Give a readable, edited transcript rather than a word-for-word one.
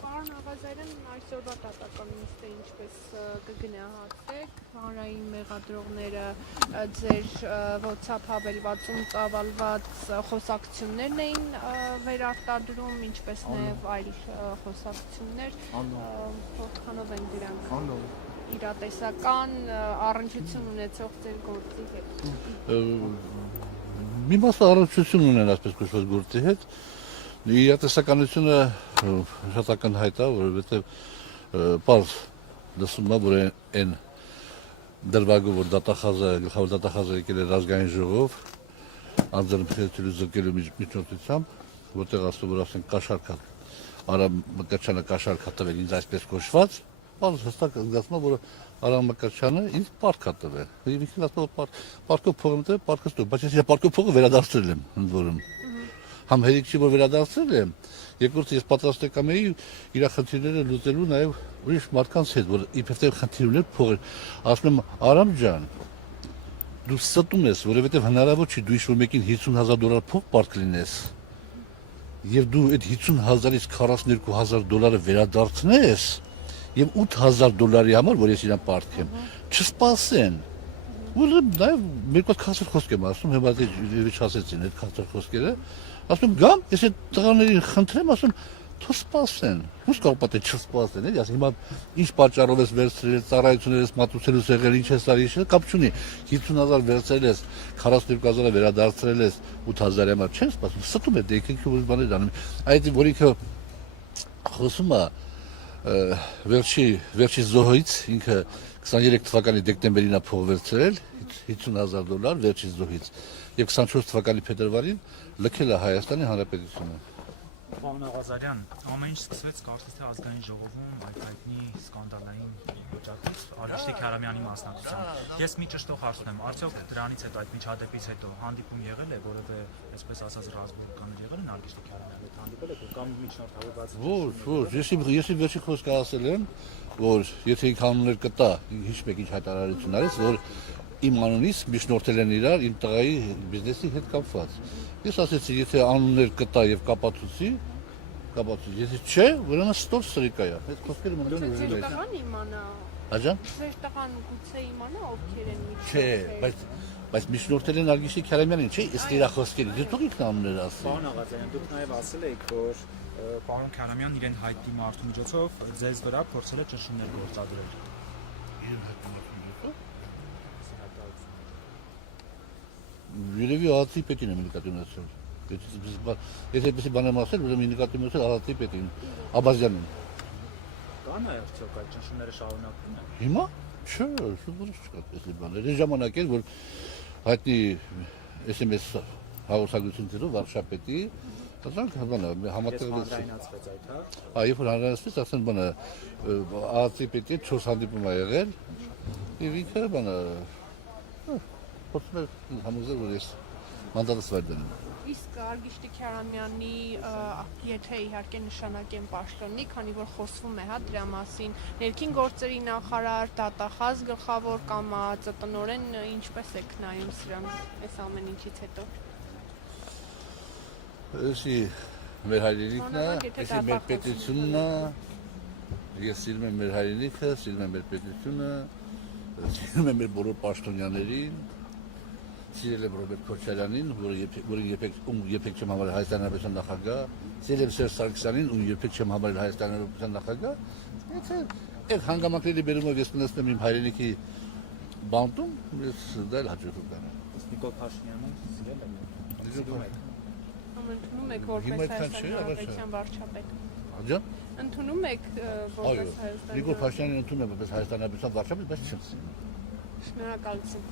Պարոն Աղազարյան, այսօրվա դատականից ինչպես կգնահատեք, հանրային մեղադրողները ձեր WhatsApp հավելվածում ծավալված խոսակցություններն էին վերարտադրում, ինչպես նաև այլ խոսակցություններ, որքանով են դրանք իրատեսական առնչություն ունեցող ձեր գործի հետ։ Մի մասը առնչություն ունեն այսպես կոչված գործի հետ, իրատեսականությունը շատ ակնհայտ է, որովհետև պարզ լսում է, որ այն դրվագը, որ գլխավոր դատախազը եկել էր ազգային ժողով, անձեռնմխելիությունից զրկելու միջնորդությամբ, որտեղ ասում որ ասեն կաշառք Արամ Մկրտչյանը կաշառք է տվել ինձ այսպես կոչված, պարզ հստակ զգացում է, որ Արամ Մկրտչյանը ինձ պարտք է տվել։ Եվ ինքն ասում է պարտքով փող եմ տվել, պարտքից տուր, բայց ես պարտքով փողը վերադարձրել եմ ընդ որում։ Համ հերիք չի, որ վերադարձրել եմ, երկրորդը ես պատրաստ եկամ էի իր խնդիրները լուծելու նաև ուրիշ մարդկանց հետ, որ իբրև խնդիր ուներ փողը։ Ասում եմ Արամ ջան, դու ստում ես, որովհետև հնարավոր չի դու ինչ-որ մեկին $50,000 փող պարտք լինես, եւ դու այդ $50,000-ից $42,000 վերադարձնես, եւ $8,000 համար, որ ես իրան պարտք եմ, չսպասեն։ Որ նաև մեր կողք քասր խոսք եմ ասում, հիմա դե չասեցին այդ քասր խոսքերը, ասում գամ, ես այդ տղաներին խնդրեմ, ասում թող սպասեն, ո՞ւս կարող պատե չսպասեն, էլի, ասում հիմա ինչ պատճառով ես վերցրել, ծառայություններ ես մատուցելու եղել, ինչ ես արի, ինչ կապ չունի, 50,000 վերցրել ես, 42,000 վերադարձրել ես, 8,000 համար չեն սպասում, ստում է դե ինքը որ բաներ անում, այդ որ ինքը խոսում է վերջի զոհից ինքը 23 թվականի դեկտեմբերին է փող վերցրել $50,000 վերջի զոհից եւ 24 թվականի փետրվարին լքել է Հայաստանի Հանրապետությունը։ Պարոն Աղազարյան, ամեն ինչ սկսվեց կարծես թե ազգային ժողովում այդ հայտնի սկանդալային վիճակից Արիշտիկ Քարամյանի մասնակցությամբ։ Ես մի ճշտող հարց ունեմ, արդյոք դրանից հետո այդ միջադեպից հետո հանդիպում եղել է որևէ, այսպես ասած, ռազմականներ եղել են Արիշտիկ Քարամյանի հետ հանդիպել եք կամ միջնորդավորված։ Ոչ, ես վերջի խոսքը ասել եմ, որ եթե ինքը անուններ կտա, ինչ մեկ ինչ հայտարարություն արեց, որ իմ անունից միջնորդել են իրար իմ տղայի բիզնեսի հետ կապված։ Ես ասեցի, եթե անուններ կտա եւ կապացուցի, եթե չէ, ուրեմն ստոր սրիկա է։ Այդ խոսքերը մնում են Ձեր տղան իմանա։ Աջան։ Ձեր տղան գուցե իմանա ովքեր են միջնորդել։ Չէ, բայց միջնորդել են Արգիշի Քարամյանին, չէ, ըստ իր խոսքերի։ Դե թող ինքն անուններ ասի։ Պարոն Աղազարյան, դուք նաև ասել եք, որ պարոն Քարամյանն իրեն հայտնի մարդու միջոցով ձեզ վրա փորձել է ճնշումներ գործադրել։ Իրեն հայտնի մարդու միջոցով։ Երևի ԱԱՑ-ի պետին եմ նկատի ունեցել։ Եթե այդպեսի բան եմ ասել, ուրեմն նկատի ունեցել ԱԱՑ-ի պետին, Աբազյանին։ Կան արդյոք այդ ճնշումները շարունակվում են։ Հիմա? Չէ, շուտ չկա այդպեսի բաներ։ Այն ժամանակ էր, որ հայտնի SMS հաղորդագրություններով վարշապետի, ասենք բանը համատեղվեց։ Հանրայնացվեց այդ, հա։ Երբ որ հանրայնացվեց, ասեն բանը ԱԱՑ-ի պետի 4 հանդիպում ա եղել, եւ ինքը բանը փոխել համոզել, որ ես մանդատս վայր դնում։ Իսկ Արգիշտիկ Քարամյանի, եթե իհարկե նշանակեն պաշտոնի, քանի որ խոսվում է հա դրա մասին, ներքին գործերի նախարար, դատախազ գլխավոր կամ ԱԱԾ-տնօրեն ինչպես եք նայում սրան այս ամեն ինչից հետո։ Էսի մեր հայրենիքն է, էսի մեր պետությունն է, ես սիրում եմ մեր հայրենիքը, սիրում եմ մեր պետությունը, սիրում եմ մեր բոլոր պաշտոնյաներին, սիրել եմ Ռոբերտ Քոչարյանին, որին երբեք չեմ համարել Հայաստանի Հանրապետության նախագահ, սիրել եմ Սերժ Սարգսյանին, ում երբեք չեմ համարել Հայաստանի Հանրապետության նախագահ, եթե այդ հանգամանքների բերումով ես մնացնեմ իմ հայրենիքի բանտում, ես դա էլ հաջողություն կանեմ։ Նիկոլ Փաշինյանը սիրել եք։ Ընդունում եք որպես Հայաստանի Հանրապետության վարչապետ։ Աջան։ Ընդունում եք որպես Հայաստանի։ Նիկոլ Փաշինյանին ընդունում եմ որպես Հայաստանի Հանրապետության վարչապետ, բայց չեմ սիրում։ Շնորհակալություն։